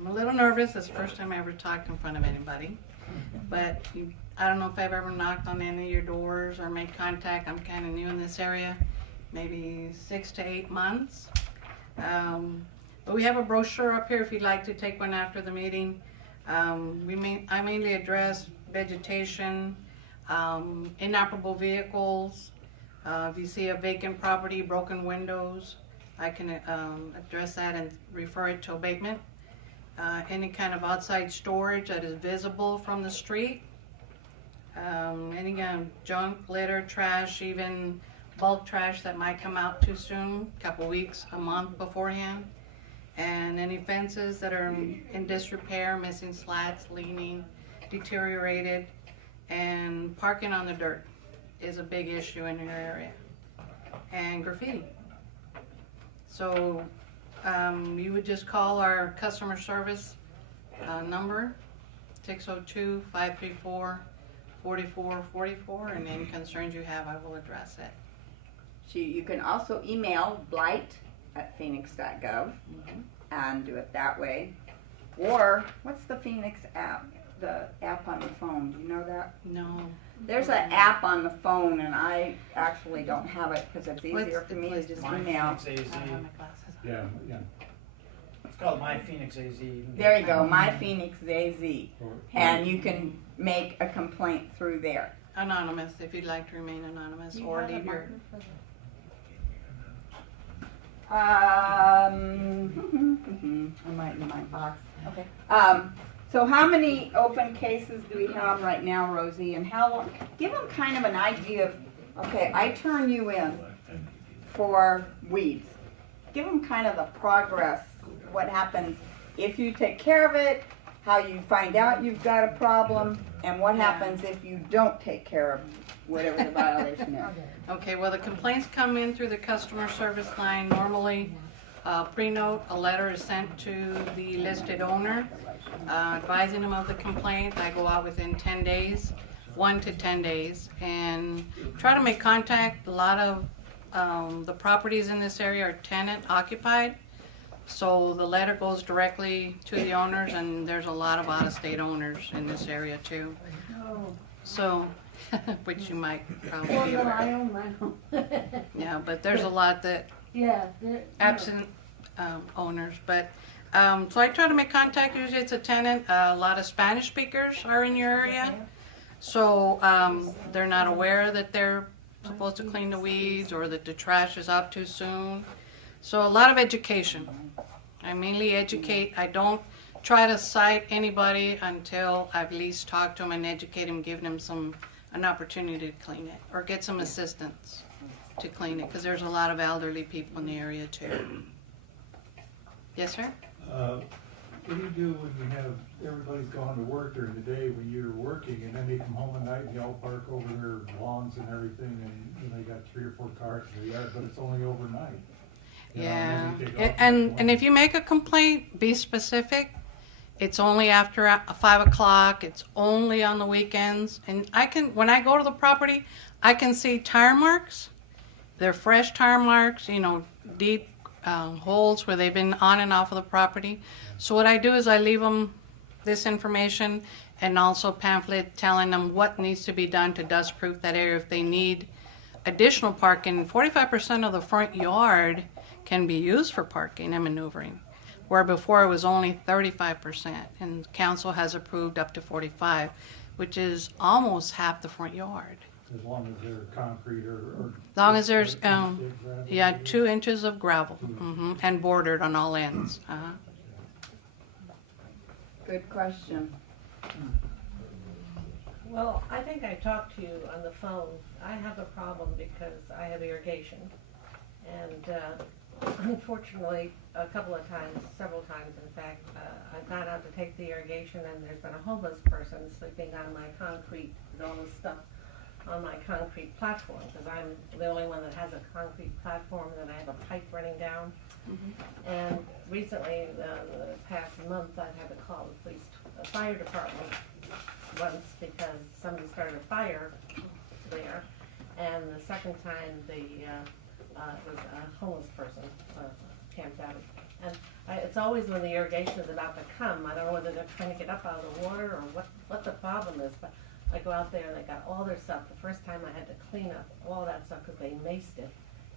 I'm a little nervous. It's the first time I ever talked in front of anybody. But I don't know if I've ever knocked on any of your doors or made contact. I'm kind of new in this area, maybe 6 to 8 months. But we have a brochure up here if you'd like to take one after the meeting. I mainly address vegetation, inoperable vehicles. If you see a vacant property, broken windows, I can address that and refer it to abatement. Any kind of outside storage that is visible from the street. Any junk, litter, trash, even bulk trash that might come out too soon, a couple weeks, a month beforehand. And any fences that are in disrepair, missing slats, leaning, deteriorated, and parking on the dirt is a big issue in your area. And graffiti. So you would just call our customer service number, 602-534-4444, and any concerns you have, I will address it. You can also email blight@phoenix.gov and do it that way. Or, what's the Phoenix app? The app on the phone, do you know that? No. There's an app on the phone, and I actually don't have it because it's easier for me to just email. I don't have my glasses on. Yeah, yeah. It's called myphoenixaz. There you go, myphoenixaz. And you can make a complaint through there. Anonymous, if you'd like to remain anonymous, or leave your... I might in my box. Okay. So how many open cases do we have right now, Rosie? And how long? Give them kind of an idea of, okay, I turn you in for weeds. Give them kind of the progress, what happens if you take care of it, how you find out you've got a problem, and what happens if you don't take care of whatever the violation is. Okay, well, the complaints come in through the customer service line. Normally, pre-note, a letter is sent to the listed owner, advising them of the complaint. I go out within 10 days, 1 to 10 days, and try to make contact. A lot of the properties in this area are tenant occupied, so the letter goes directly to the owners, and there's a lot of out-of-state owners in this area too. So, which you might probably be aware of. I own my home. Yeah, but there's a lot that Yeah. absent owners, but so I try to make contact. Usually it's a tenant. A lot of Spanish speakers are in your area, so they're not aware that they're supposed to clean the weeds or that the trash is out too soon. So a lot of education. I mainly educate. I don't try to cite anybody until I've at least talked to them and educate them, give them an opportunity to clean it or get some assistance to clean it, because there's a lot of elderly people in the area too. Yes, sir? What do you do when you have, everybody's gone to work during the day when you're working, and then they come home at night and they all park over their lawns and everything, and you know, they got 3 or 4 cars in the yard, but it's only overnight. You know, Yeah, and then you take off and if you make a complaint, be specific. It's only after 5 o'clock. It's only on the weekends. And when I go to the property, I can see tire marks. They're fresh tire marks, you know, deep holes where they've been on and off of the property. So what I do is I leave them this information and also pamphlet telling them what needs to be done to dust proof that area if they need additional parking. 45% of the front yard can be used for parking and maneuvering, where before it was only 35%, and council has approved up to 45%, which is almost half the front yard. As long as they're concrete or As long as there's, yeah, 2 inches of gravel, and bordered on all ends. Good question. Well, I think I talked to you on the phone. I have a problem because I have irrigation. And unfortunately, a couple of times, several times in fact, I've gone out to take the irrigation and there's been a homeless person sleeping on my concrete, all this stuff on my concrete platform, because I'm the only one that has a concrete platform, and I have a pipe running down. And recently, the past month, I've had to call the fire department once because somebody started a fire there, and the second time it was a homeless person camped out. And It's always when the irrigation is about to come. I don't know whether they're trying to get up out of the water or what the problem is, but I go out there and they got all their stuff. The first time I had to clean up all that stuff because they maced it.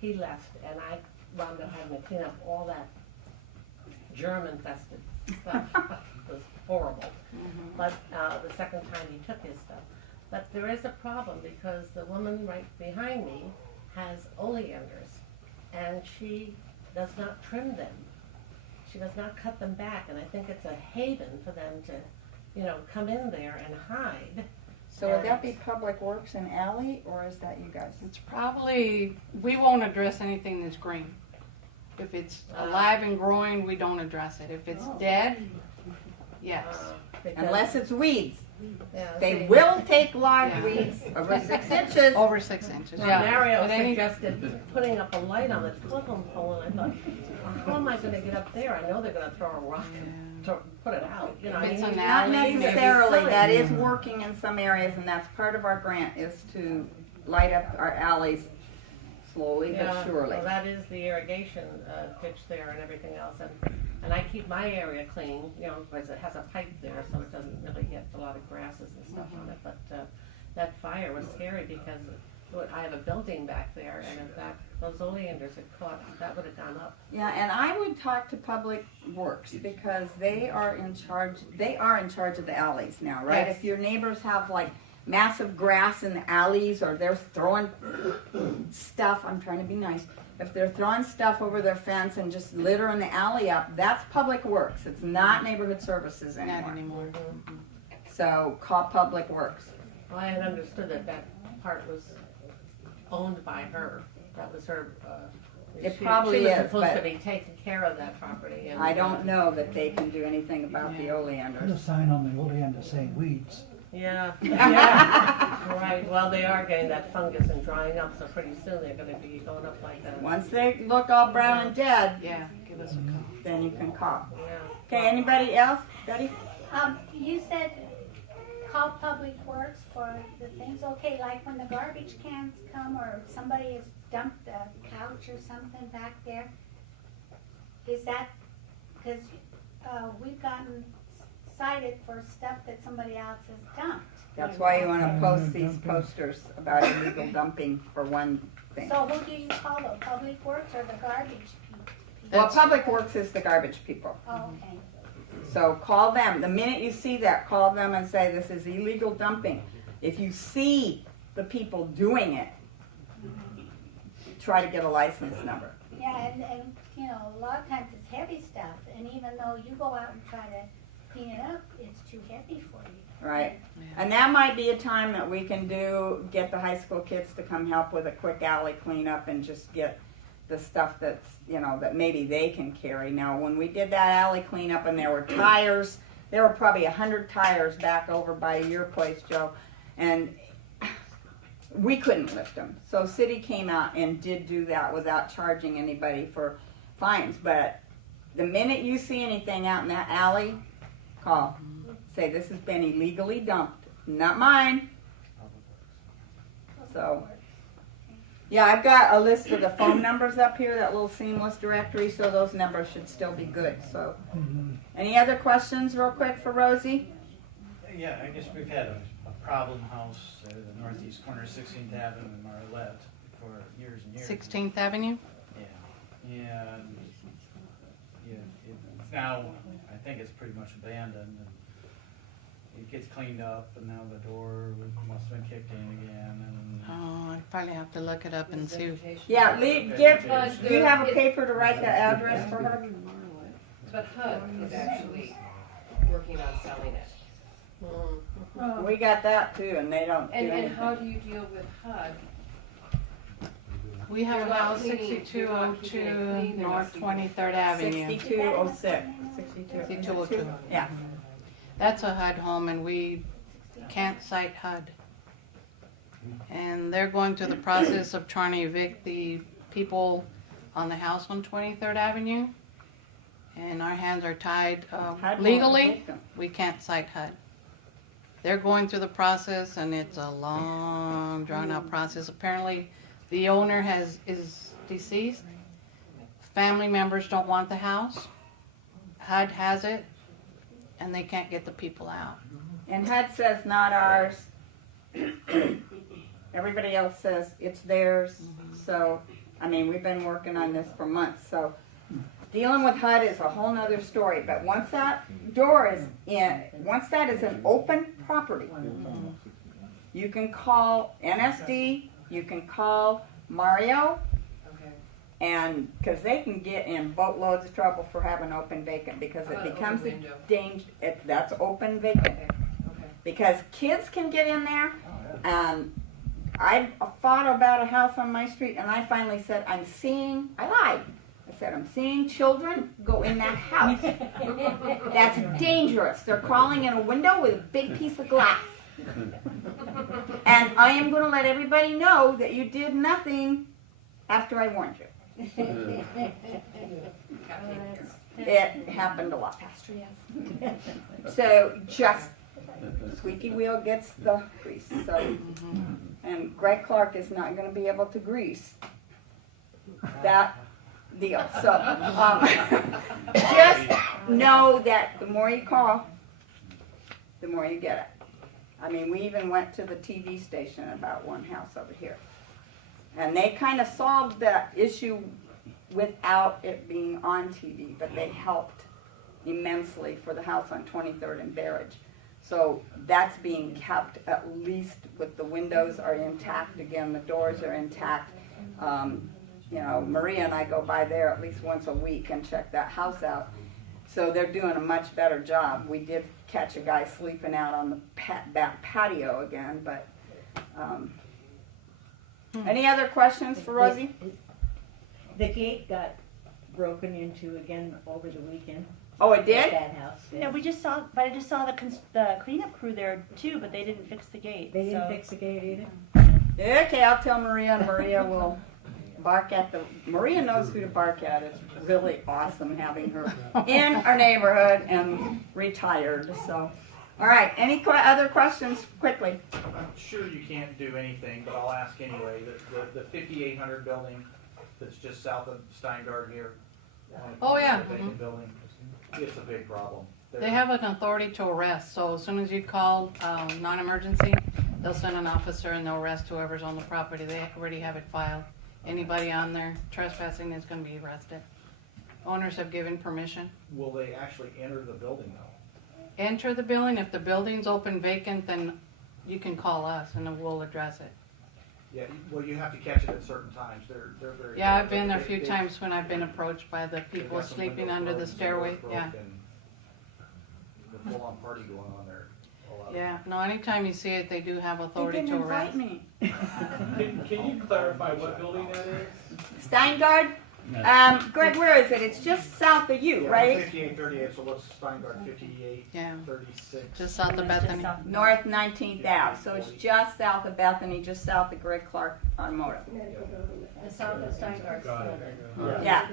He left and I wound up having to clean up all that germ-infested stuff. It was horrible. But the second time he took his stuff. But there is a problem because the woman right behind me has oleanders and she does not trim them. She does not cut them back, and I think it's a haven for them to, you know, come in there and hide. So would that be Public Works and Alley, or is that you guys? It's probably, we won't address anything that's green. If it's alive and growing, we don't address it. If it's dead, yes. Because- Unless it's weeds. yeah, They see, will take live Yeah. weeds over 6 inches. Over 6 inches, yeah. Mario But any- suggested putting up a light on the telephone pole, and I thought, how am I going to get up there? I know they're going to throw a rock to put it out. You know, If it's I mean, an Not alley, maybe necessarily, silly. that is working in some areas, and that's part of our grant, is to light up our alleys slowly but surely. Well, that is the irrigation ditch there and everything else, and I keep my area clean, you know, because it has a pipe there, so it doesn't really get a lot of grasses and stuff on it. But that fire was scary because I have a building back there, and if those oleanders had caught, that would have gone up. Yeah, and I would talk to Public Works, because they are in charge of the alleys now, right? Yes. If your neighbors have like massive grass in the alleys, or they're throwing stuff, I'm trying to be nice, if they're throwing stuff over their fence and just littering the alley up, that's Public Works. It's not Neighborhood Services Not anymore. anymore. So call Public Works. Well, I had understood that part was owned by her. That was her. It probably she was is, supposed but to be taking care of that property. And, I don't know that they can do anything about the Yeah. Put a oleanders. sign on the oleander saying weeds. Yeah, yeah, right. Well, they are getting that fungus and drying up, so pretty soon they're going to be going up like that. Once they look all brown and dead, Yeah, give us a call. then you can call. Yeah. Okay, anybody else? Betty? You said call Public Works for the things, okay, like when the garbage cans come or somebody has dumped a couch or something back there, is that, because we've gotten cited for stuff that somebody else has dumped. That's why you want to post these posters about illegal dumping for one thing. So who do you call though, Public Works or the garbage people? Well, Public Works is the garbage people. Oh, okay. So call them. The minute you see that, call them and say this is illegal dumping. If you see the people doing it, try to get a license number. Yeah, and you know, a lot of times it's heavy stuff, and even though you go out and try to clean it up, it's too heavy for you. Right. And that might be a time that we can get the high school kids to come help with a quick alley cleanup and just get the stuff that's, you know, that maybe they can carry. Now, when we did that alley cleanup and there were tires, there were probably 100 tires back over by your place, Joe, and we couldn't lift them. So city came out and did do that without charging anybody for fines. But the minute you see anything out in that alley, call. Say this has been illegally dumped, not mine. So, yeah, I've got a list of the phone numbers up here, that little seamless directory, so those numbers should still be good. So, any other questions real quick for Rosie? Yeah, I guess we've had a problem house at the northeast corner of 16th Avenue in Marlette for years and years. 16th Avenue? Yeah, and it's now, I think it's pretty much abandoned. And it gets cleaned up, and now the door must have been kicked in again. And Oh, I'd probably have to look it up and see. Yeah, do you have a paper to write the address for her? But HUD is actually working on selling it. We got that too, and they don't do And anything. how do you deal with HUD? We have You're a not house, cleaning- you're not keeping it 6202 clean, they're not North keeping it- 23rd Avenue. 6206. 6202. Yeah. That's a HUD home, and we can't cite HUD. And they're going through the process of trying to evict the people on the house on 23rd Avenue. And our hands are tied. HUD won't Legally, evict them. we can't cite HUD. They're going through the process, and it's a long, drawn-out process. Apparently, the owner is deceased. Family members don't want the house. HUD has it, and they can't get the people out. And HUD says not ours. Everybody else says it's theirs. So, I mean, we've been working on this for months. So, dealing with HUD is a whole nother story. But once that door is in, once that is an open property, you can call NSD, you can call Mario, Okay. and because they can get in boatloads of trouble for having open vacant because How it about an becomes open a window? danger. That's open vacant. Okay, okay. Because kids can get in there, and I thought about a house on my street, and I finally said, I lied. I said, I'm seeing children go in that house. That's dangerous. They're crawling in a window with a big piece of glass. And I am going to let everybody know that you did nothing after I warned you. It happened a lot. So just squeaky wheel gets the grease. So, and Greg Clark is not going to be able to grease that deal. So just know that the more you call, the more you get it. I mean, we even went to the TV station about one house over here. And they kind of solved that issue without it being on TV, but they helped immensely for the house on 23rd and Barrage. So that's being kept, at least with the windows are intact again, the doors are intact. You know, Maria and I go by there at least once a week and check that house out. So they're doing a much better job. We did catch a guy sleeping out on the back patio again, but any other questions for Rosie? The gate got broken into again over the weekend. Oh, it at did? That house. Yeah, we just saw, but I just saw the cleanup crew there too, but they didn't fix the gate. They didn't so. fix the gate either. Okay, I'll tell Maria, and Maria will bark at the. Maria knows who to bark at. It's really awesome having her in our neighborhood and retired. So, all right. Any other questions? Quickly. I'm sure you can't do anything, but I'll ask anyway. The 5800 building that's just south of Steingard here. Oh, yeah. The vacant building. It's a big problem. They have an authority to arrest, so as soon as you call non-emergency, they'll send an officer and they'll arrest whoever's on the property. They already have it filed. Anybody on there trespassing is going to be arrested. Owners have given permission. Will they actually enter the building though? Enter the building. If the building's open vacant, then you can call us and then we'll address it. Yeah, well, you have to catch it at certain times. They're very. Yeah, I've been there a few times when I've been approached by the they've people got some sleeping windows under the broken, some stairway. doors Yeah. broken. The full-on party going on there. A lot. Yeah. No, anytime you see it, they do have They authority didn't to arrest. invite me. Can you clarify what building that is? Steingard. Greg, where is it? It's just south of you, Yeah, right? 5838, so what's Steingard 58? Yeah. 36. Just south of Bethany. North 19th Ave. So it's just south of Bethany, just south of Greg Clark Automotive. The south of Steingard. Got it. Yeah.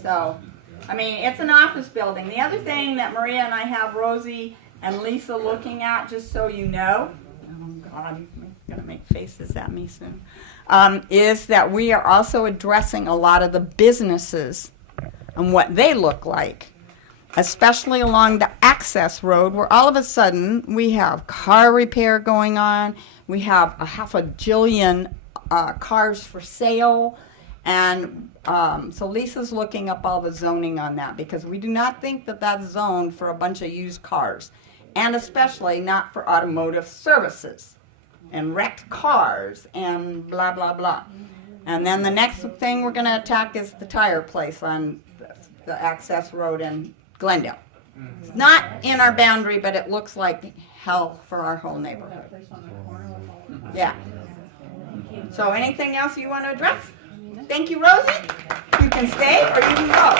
So, I mean, it's an office building. The other thing that Maria and I have Rosie and Lisa looking at, just so you know, oh God, he's gonna make faces at me soon, is that we are also addressing a lot of the businesses and what they look like, especially along the access road where all of a sudden we have car repair going on, we have a half a jillion cars for sale, and so Lisa's looking up all the zoning on that because we do not think that that's zoned for a bunch of used cars, and especially not for automotive services and wrecked cars and blah, blah, blah. And then the next thing we're going to attack is the tire place on the access road in Glendale. It's not in our boundary, but it looks like hell for our whole neighborhood. Yeah. So anything else you want to address? Thank you, Rosie. You can stay or you can go.